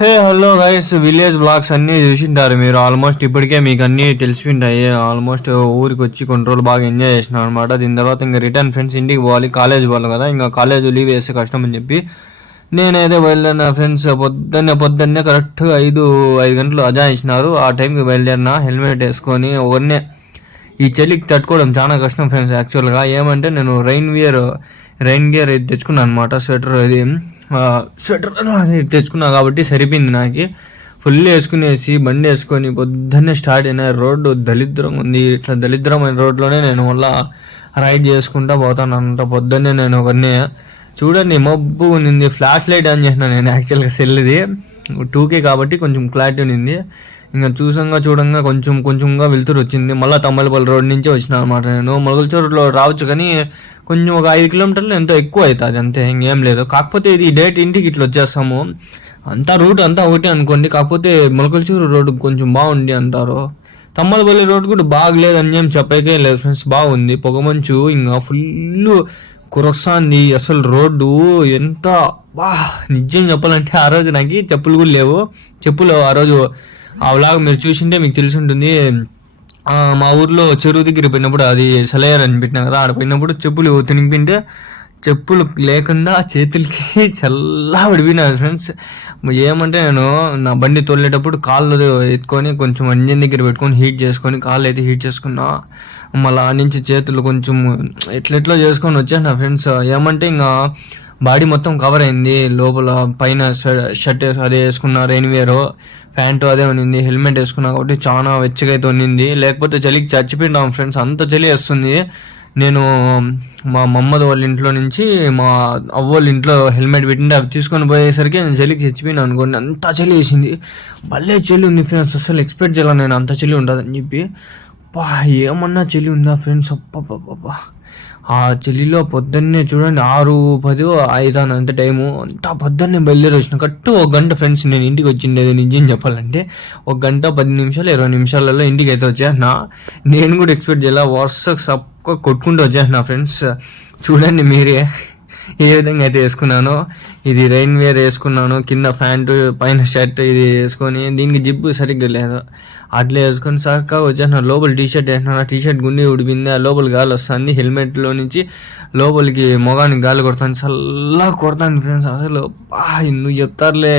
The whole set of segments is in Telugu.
హలో గైస్, విలేజ్ బ్లాగ్స్ అన్నీ చూసింటారు మీరు. ఆల్మోస్ట్ ఇప్పటికే మీకు అన్నీ తెలిసిపోయింటాయి. ఆల్మోస్ట్ ఊరికి వచ్చి కొన్ని రోజులు బాగా ఎంజాయ్ చేసినాం అనమాట. దీని తర్వాత ఇంకా రిటర్న్ ఫ్రెండ్స్ ఇంటికి పోవాలి, కాలేజ్ పోవాలి కదా. ఇంకా కాలేజ్ లీవ్ వేస్తే కష్టం అని చెప్పి నేనైతే బయలుదేరిన ఫ్రెండ్స్. పొద్దున్నే కరెక్ట్గా ఐదు గంటలు అజా ఇచ్చినారు. ఆ టైంకి బయలుదేరిన హెల్మెట్ వేసుకొని. ఒకనే ఈ చలికి తట్టుకోవడం చాలా కష్టం ఫ్రెండ్స్. యాక్చువల్గా ఏమంటే నేను రైన్ గేర్ ఇది తెచ్చుకున్నాను అనమాట. స్వెటర్ తెచ్చుకున్నా కాబట్టి సరిపోయింది నాకు. ఫుల్ వేసుకునేసి బండి వేసుకొని పొద్దున్నే స్టార్ట్ అయినా. రోడ్డు దరిద్రంగా ఉంది. ఇట్లా దరిద్రమైన రోడ్లోనే నేను మళ్ళీ రైడ్ చేసుకుంటా పోతాను అనమాట. పొద్దున్నే నేను ఒకరిని చూడండి, మబ్బు ఉంది. ఫ్లాష్ లైట్ ఆన్ చేసిన నేను. యాక్చువల్గా సెల్ది 2K కాబట్టి కొంచెం క్లారిటీ ఉంది. ఇంకా చూడంగా కొంచెంగా వెళ్తురు వచ్చింది. మళ్ళీ తమ్మలపల్లి రోడ్ నుంచి వచ్చిన అనమాట. నేను మొగల్చూరులో రావచ్చు కానీ కొంచెం ఒక 5 కిలోమీటర్లు ఎంతో ఎక్కువ అవుతుంది అంతే, ఇంకేం లేదు. కాకపోతే ఇది డైరెక్ట్ ఇంటికి ఇట్లా వచ్చేస్తాము. అంతా రూట్ అంతా ఒకటే అనుకోండి. కాకపోతే మొలకల్చూరు రోడ్డు కొంచెం బాగుంది అంటారు. తమ్మలపల్లి రోడ్ కూడా బాగలేదు అని ఏం చెప్పకే లేదు ఫ్రెండ్స్, బాగుంది. పొగమంచు ఇంకా ఫుల్ కురస్తాంది. అసలు రోడ్డు ఎంత నిజం చెప్పాలంటే ఆ రోజు నాకు చెప్పులు కూడా లేవు. చెప్పులు ఆ రోజు ఆ వ్లాగ్ మీరు చూసింటే మీకు తెలిసి ఉంటుంది. మా ఊర్లో చెరువు దగ్గర పోయినప్పుడు, అది సెలయర్ అని పెట్టినా కదా, ఆడ పోయినప్పుడు చెప్పులు తినిపింటే చెప్పులు లేకుండా చేతులకి చల్లా పడిపోయినారు ఫ్రెండ్స్. ఏమంటే నేను నా బండి తోలేటప్పుడు కాళ్ళు ఎత్తుకొని కొంచెం ఇంజిన్ దగ్గర పెట్టుకొని హీట్ చేసుకొని కాళ్ళు అయితే హీట్ చేసుకున్నా. మళ్ళీ ఆ నుంచి చేతులు కొంచెం ఎట్లెట్లో చేసుకొని వచ్చాను నా ఫ్రెండ్స్. ఏమంటే ఇంకా బాడీ మొత్తం కవర్ అయింది. లోపల పైన షర్ట్ అదే వేసుకున్నా, రెయిన్వేర్ ప్యాంటు అదే ఉన్నింది, హెల్మెట్ వేసుకున్నా కాబట్టి చాలా వెచ్చగా అయితే ఉన్నింది. లేకపోతే చలికి చచ్చిపోయింటాం ఫ్రెండ్స్, అంత చలి వేస్తుంది. నేను మా మమ్మది వాళ్ళ ఇంట్లో నుంచి మా అవ్వ ఇంట్లో హెల్మెట్ పెట్టింటే అవి తీసుకొని పోయేసరికి నేను చలికి చచ్చిపోయినా అనుకోండి. అంత చలి వేసింది. భలే చలి ఉంది ఫ్రెండ్స్. అసలు ఎక్స్పెక్ట్ చేయాలి నేను అంత చలి ఉంటుందని చెప్పి. ఏమన్నా చలి ఉందా ఫ్రెండ్స్? అప్ప ఆ చలిలో పొద్దున్నే చూడండి 6:10 అవుతాను అంత టైము. అంతా పొద్దున్నే బయలుదేరి వచ్చిన కట్టు 1 గంట ఫ్రెండ్స్. నేను ఇంటికి వచ్చిండేది నిజం చెప్పాలంటే 1 గంట 10 నిమిషాలు 20 నిమిషాలలో ఇంటికి అయితే వచ్చేసిన. నేను కూడా ఎక్స్పెక్ట్ చేయాల. వర్షకు సక్క కొట్టుకుంటూ వచ్చేసిన ఫ్రెండ్స్. చూడండి మీరే ఏ విధంగా అయితే వేసుకున్నాను. ఇది రెయిన్ వేర్ వేసుకున్నాను, కింద ప్యాంటు పైన షర్ట్ ఇది వేసుకొని, దీనికి జిప్పు సరిగ్గా లేదు. అట్లా వేసుకొని చక్కగా వచ్చేసిన. లోపల టీషర్ట్ వేసిన, టీషర్ట్ గుండి ఉడిపింది. ఆ లోపల గాలి వస్తుంది. హెల్మెట్లో నుంచి లోపలికి మొగానికి గాలి కొడుతుంది. చల్లగా కొడుతుంది ఫ్రెండ్స్. అసలు నువ్వు చెప్తారులే,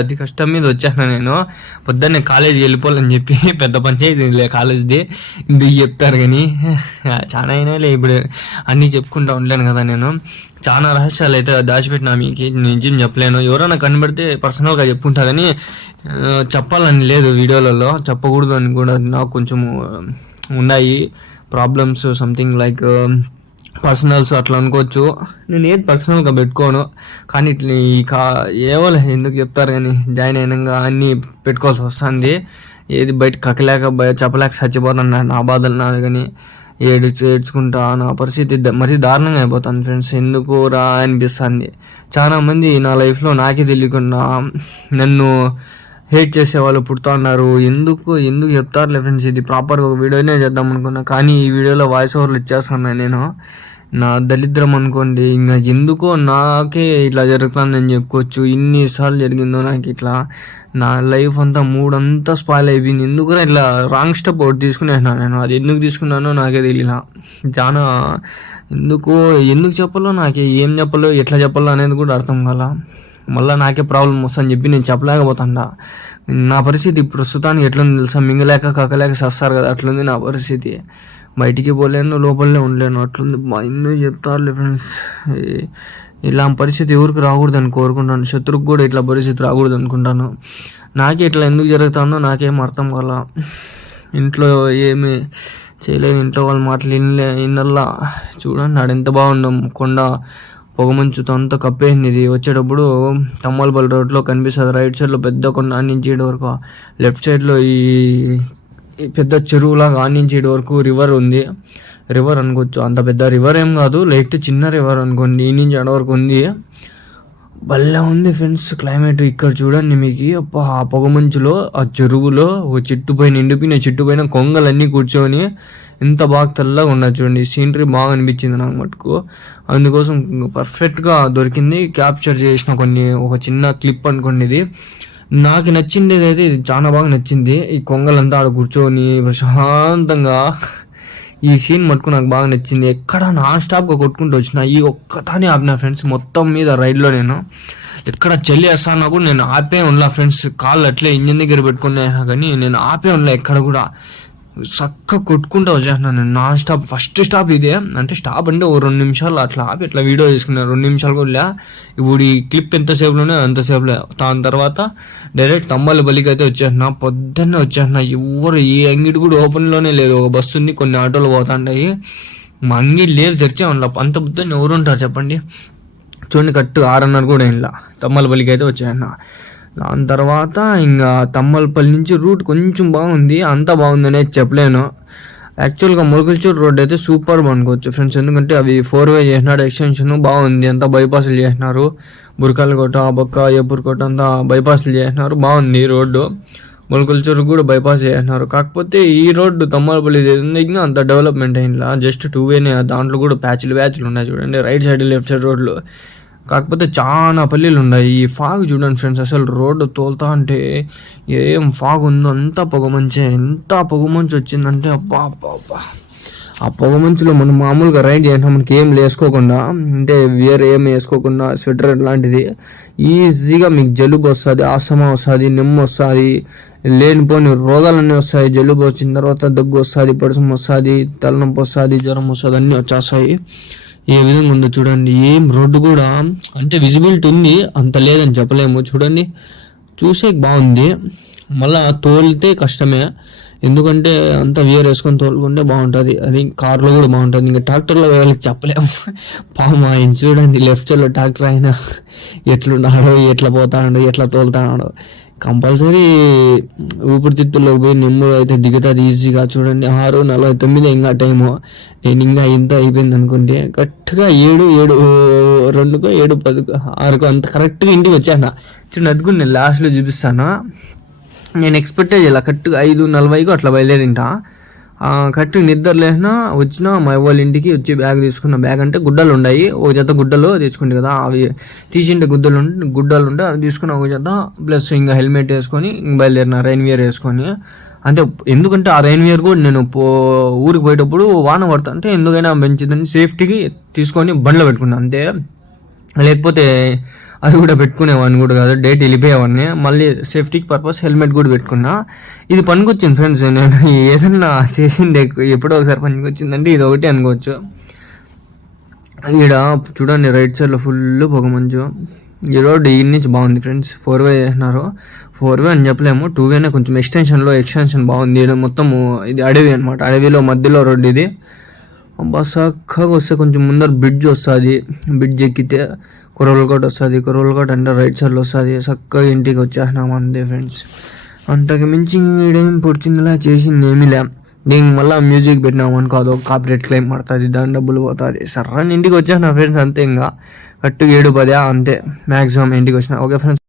అతి కష్టం మీద వచ్చేసిన నేను. పొద్దున్నే కాలేజీకి వెళ్ళిపోవాలని చెప్పి పెద్ద పంచాయతీ లే కాలేజ్ది. ఇందుకు చెప్తారు కానీ చాలా అయినాలే. ఇప్పుడు అన్నీ చెప్పుకుంటా ఉండలేను కదా నేను. చాలా రహస్యాలు అయితే దాచిపెట్టినా మీకు, నిజం చెప్పలేను. ఎవరైనా కనబడితే పర్సనల్గా చెప్పుకుంటా కానీ చెప్పాలని లేదు వీడియోలలో. చెప్పకూడదు అని కూడా నాకు కొంచెం ఉన్నాయి ప్రాబ్లమ్స్, సంథింగ్ లైక్ పర్సనల్స్ అట్లా అనుకోవచ్చు. నేను ఏది పర్సనల్గా పెట్టుకోను కానీ ఇట్లా ఏవోలే ఎందుకు చెప్తారు కానీ జాయిన్ అయినాక అన్నీ పెట్టుకోవాల్సి వస్తుంది. ఏది బయట కక్కలేక చెప్పలేక చచ్చిపోతాను. నా బాధలు నాది కానీ ఏడ్చుకుంటా నా పరిస్థితి మరీ దారుణంగా అయిపోతుంది ఫ్రెండ్స్. ఎందుకు రా అనిపిస్తుంది. చాలామంది నా లైఫ్లో నాకే తెలియకుండా నన్ను హేట్ చేసేవాళ్ళు పుడుతూ ఉన్నారు. ఎందుకు చెప్తారులే ఫ్రెండ్స్. ఇది ప్రాపర్గా ఒక వీడియోనే చేద్దాం అనుకున్నా కానీ ఈ వీడియోలో వాయిస్ ఓవర్లు ఇచ్చేస్తున్నాను నేను. నా దరిద్రం అనుకోండి. ఇంకా ఎందుకో నాకే ఇట్లా జరుగుతుందని చెప్పుకోవచ్చు. ఇన్నిసార్లు జరిగిందో నాకు ఇట్లా. నా లైఫ్ అంతా మూడంతా స్పాయిల్ అయిపోయింది. ఎందుకు ఇట్లా రాంగ్ స్టెప్ ఒకటి తీసుకునేసినా నేను. అది ఎందుకు తీసుకున్నానో నాకే తెలియలా. చాలా ఎందుకు చెప్పాలో నాకే, ఏం చెప్పాలో ఎట్లా చెప్పాలో అనేది కూడా అర్థం కాల. మళ్ళీ నాకే ప్రాబ్లం వస్తుందని చెప్పి నేను చెప్పలేకపోతాడా. నా పరిస్థితి ప్రస్తుతానికి ఎట్లుంది తెలుసా? మింగలేక కక్కలేక చేస్తారు కదా, అట్లుంది నా పరిస్థితి. బయటికి పోలేను, లోపలనే ఉండలేను, అట్లుంది. ఎన్నో చెప్తారులే ఫ్రెండ్స్. ఇలా పరిస్థితి ఎవరికి రాకూడదని కోరుకుంటాను. శత్రువుకు కూడా ఇట్లా పరిస్థితి రాకూడదు అనుకుంటాను. నాకే ఇట్లా ఎందుకు జరుగుతుందో నాకేం అర్థం కాల. ఇంట్లో ఏమి చేయలేను. ఇంట్లో వాళ్ళ మాటలు ఇన్నల్లా. చూడండి ఆడ ఎంత బాగుందాం. కొండ పొగమంచుతో అంతా కప్పేసింది. ఇది వచ్చేటప్పుడు తమ్మలపల్లి రోడ్లో కనిపిస్తుంది. రైట్ సైడ్లో పెద్ద కొండ ఆనించి వరకు, లెఫ్ట్ సైడ్లో ఈ పెద్ద చెరువులాగా ఆనించి వరకు రివర్ ఉంది. రివర్ అనుకోవచ్చు, అంత పెద్ద రివర్ ఏం కాదు, లైట్ చిన్న రివర్ అనుకోండి. ఈ నుంచి ఆడ వరకు ఉంది. భలే ఉంది ఫ్రెండ్స్ క్లైమేట్. ఇక్కడ చూడండి మీకు ఆ పొగమంచులో ఆ చెరువులో ఓ చెట్టు పైన ఎండిపోయిన చెట్టు పైన కొంగలన్నీ కూర్చొని ఎంత బాగా తెల్లగా ఉన్నది చూడండి. సీనరీ బాగా అనిపించింది నాకు మటుకు. అందుకోసం పర్ఫెక్ట్గా దొరికింది. క్యాప్చర్ చేసిన ఒక చిన్న క్లిప్ అనుకోండి. ఇది నాకు నచ్చింది అయితే ఇది చాలా బాగా నచ్చింది. ఈ కొంగలంతా ఆడ కూర్చొని ప్రశాంతంగా ఈ సీన్ మటుకు నాకు బాగా నచ్చింది. ఎక్కడ నాన్ స్టాప్గా కొట్టుకుంటూ వచ్చిన ఈ ఒక్కతానే ఆపిన ఫ్రెండ్స్. మొత్తం మీద రైడ్లో నేను ఎక్కడ చెల్లి వేస్తాను కూడా నేను ఆపే ఉన్నా ఫ్రెండ్స్. కాళ్ళు అట్లే ఇంజిన్ దగ్గర పెట్టుకునే కానీ నేను ఆపే ఉన్నా ఎక్కడ కూడా. చక్కగా కొట్టుకుంటూ వచ్చేస్తున్నాను నేను నాన్ స్టాప్. ఫస్ట్ స్టాప్ ఇదే, అంటే స్టాప్ అంటే ఓ 2 నిమిషాలు అట్లా ఆపి ఇట్లా వీడియో తీసుకున్నాను. 2 నిమిషాలు కూడా ఇప్పుడు ఈ క్లిప్ ఎంతసేపులోనే అంతసేపులే. దాని తర్వాత డైరెక్ట్ తంబాలపల్లికి అయితే వచ్చేసిన. పొద్దున్నే వచ్చేసిన. ఎవరు ఏ అంగిడి కూడా ఓపెన్లోనే లేదు. ఒక బస్సు ఉంది, కొన్ని ఆటోలు పోతాంటాయి. మా అంగిడి లేదు, తెరిచే ఉన్నా. అంత పొద్దున్న ఎవరు ఉంటారు చెప్పండి. చూడండి కట్టు 6:30 కూడా ఇలా తంబాలపల్లికి అయితే వచ్చేసిన. దాని తర్వాత ఇంకా తమ్మలపల్లి నుంచి రూట్ కొంచెం బాగుంది, అంతా బాగుందనే చెప్పలేను. యాక్చువల్గా ములకల్చూరు రోడ్ అయితే సూపర్ అనుకోవచ్చు ఫ్రెండ్స్. ఎందుకంటే అవి 4-వే చేసినాడు, ఎక్స్టెన్షన్ బాగుంది. అంతా బైపాస్లు చేసినారు. బురకాలకోట, బొక్క, ఏపూర్కోట అంతా బైపాస్లు చేసినారు. బాగుంది రోడ్డు. ములకల్చూరు కూడా బైపాస్ చేసినారు. కాకపోతే ఈ రోడ్డు తమ్మలపల్లి ఇంకా అంత డెవలప్మెంట్ అయిందిలా. జస్ట్ 2-వేనే. దాంట్లో కూడా ప్యాచ్లు ఉన్నాయి చూడండి, రైట్ సైడ్ లెఫ్ట్ సైడ్ రోడ్లు. కాకపోతే చాలా పల్లీలు ఉన్నాయి. ఈ ఫాగ్ చూడండి ఫ్రెండ్స్, అసలు రోడ్డు తోలుతా అంటే ఏం ఫాగ్ ఉందో అంతా పొగమంచే. ఎంత పొగమంచు వచ్చిందంటే అబ్బా అబ్బా అబ్బా. ఆ పొగమంచులో మనం మామూలుగా రైడ్ చేసినా మనకి ఏం వేసుకోకుండా, అంటే వేరే ఏం వేసుకోకుండా స్వెటర్ లాంటిది, ఈజీగా మీకు జలుబు వస్తుంది, ఆస్తమా వస్తుంది, నిమ్ము వస్తుంది, లేనిపోని రోగాలన్నీ వస్తాయి. జలుబు వచ్చిన తర్వాత దగ్గు వస్తుంది, పడుసం వస్తుంది, తలనొప్పి వస్తుంది, జ్వరం వస్తుంది, అన్నీ వచ్చేస్తాయి. ఏ విధంగా ఉందో చూడండి. ఏం రోడ్డు కూడా అంటే విజిబిలిటీ ఉంది, అంత లేదని చెప్పలేము. చూడండి చూసే బాగుంది, మళ్ళా తోలితే కష్టమే. ఎందుకంటే అంత వేర్ వేసుకొని తోలుకుంటే బాగుంటుంది. అది కార్లో కూడా బాగుంటుంది. ఇంకా ట్రాక్టర్లో వేయాలి చెప్పలేము. పాపం ఆయన చూడండి లెఫ్ట్ సైడ్లో ట్రాక్టర్ అయినా ఎట్లున్నాడో, ఎట్లా పోతాడో, ఎట్లా తోలుతాడో. కంపల్సరీ ఊపిరితిత్తుల్లోకి పోయి నెమ్మది అయితే దిగుతుంది ఈజీగా. చూడండి 6:49 ఇంకా టైము. నేను ఇంకా ఇంత అయిపోయింది అనుకుంటే కరెక్ట్గా 7:02 7:10 6 అంత కరెక్ట్గా ఇంటికి వచ్చాను. చూడండి అది కూడా నేను లాస్ట్లో చూపిస్తాను. నేను ఎక్స్పెక్ట్ చేయాలి కరెక్ట్గా 5:40 అట్లా బయలుదేరింటా. కరెక్ట్గా నిద్ర లేసినా వచ్చిన మా వాళ్ళ ఇంటికి వచ్చి బ్యాగ్ తీసుకున్న. బ్యాగ్ అంటే గుడ్డలు ఉన్నాయి, ఒక జత గుడ్డలు తీసుకుంటే కదా, అవి తీసింటే గుడ్డలు ఉంటే అవి తీసుకుని ఒక జత, ప్లస్ ఇంకా హెల్మెట్ వేసుకొని బయలుదేరిన, రైన్వేర్ వేసుకొని. అంటే ఎందుకంటే ఆ రైన్వేర్ కూడా నేను ఊరికి పోయేటప్పుడు వాన పడతా అంటే ఎందుకైనా మంచిదని సేఫ్టీకి తీసుకొని బండ్లో పెట్టుకున్నాను అంతే. లేకపోతే అది కూడా పెట్టుకునేవాడిని కూడా కాదు, డేట్ వెళ్ళిపోయేవాడిని. మళ్ళీ సేఫ్టీకి పర్పస్ హెల్మెట్ కూడా పెట్టుకున్నా. ఇది పనికొచ్చింది ఫ్రెండ్స్. నేను ఏదన్నా చేసింది ఎప్పుడో ఒకసారి పనికొచ్చిందంటే ఇది ఒకటి అనుకోవచ్చు. ఈడ చూడండి రైట్ సైడ్లో ఫుల్ పొగమంచు. ఈ రోడ్ ఈ నుంచి బాగుంది ఫ్రెండ్స్. 4-వే చేసినారు. 4-వే అని చెప్పలేము, 2-వేనే. కొంచెం ఎక్స్టెన్షన్ బాగుంది. ఈడ మొత్తం ఇది అడవి అనమాట. అడవిలో మధ్యలో రోడ్డు ఇది. చక్కగా వస్తే కొంచెం ముందర బ్రిడ్జ్ వస్తుంది. బ్రిడ్జ్ ఎక్కితే కురవలకోట వస్తుంది. కురవలకోట అంటే రైట్ సైడ్లో వస్తుంది. చక్కగా ఇంటికి వచ్చేసినాము అంతే ఫ్రెండ్స్. అంతకు మించి ఈడేం పొడిచిందిలా చేసింది ఏమీ లే. దీనికి మళ్ళీ మ్యూజిక్ పెట్టినాము అనుకో అదొక కాపీరైట్ క్లెయిమ్ పడుతుంది, దాని డబ్బులు పోతుంది. సర్రని ఇంటికి వచ్చేసిన ఫ్రెండ్స్ అంతే. ఇంకా కరెక్ట్గా 7:10 అంతే మ్యాక్సిమం ఇంటికి వచ్చిన. Okay friends.